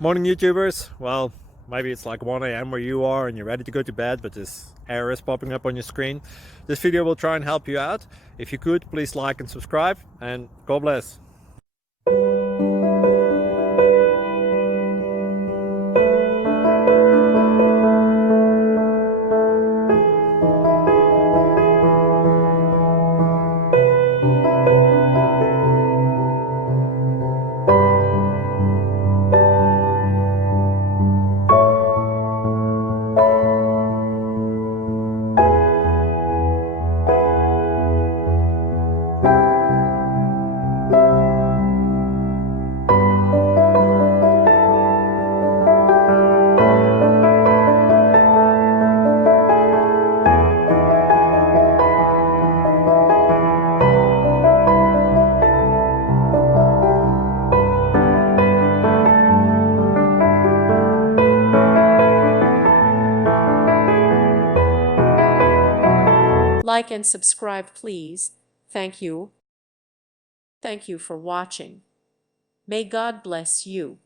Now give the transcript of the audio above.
Morning YouTubers. Well, maybe it's like 1 a.m. where you are and you're ready to go to bed, but this error is popping up on your screen. This video will try and help you out. If you could, please like and subscribe, and God bless. Like and subscribe, please. Thank you. Thank you for watching. May God bless you.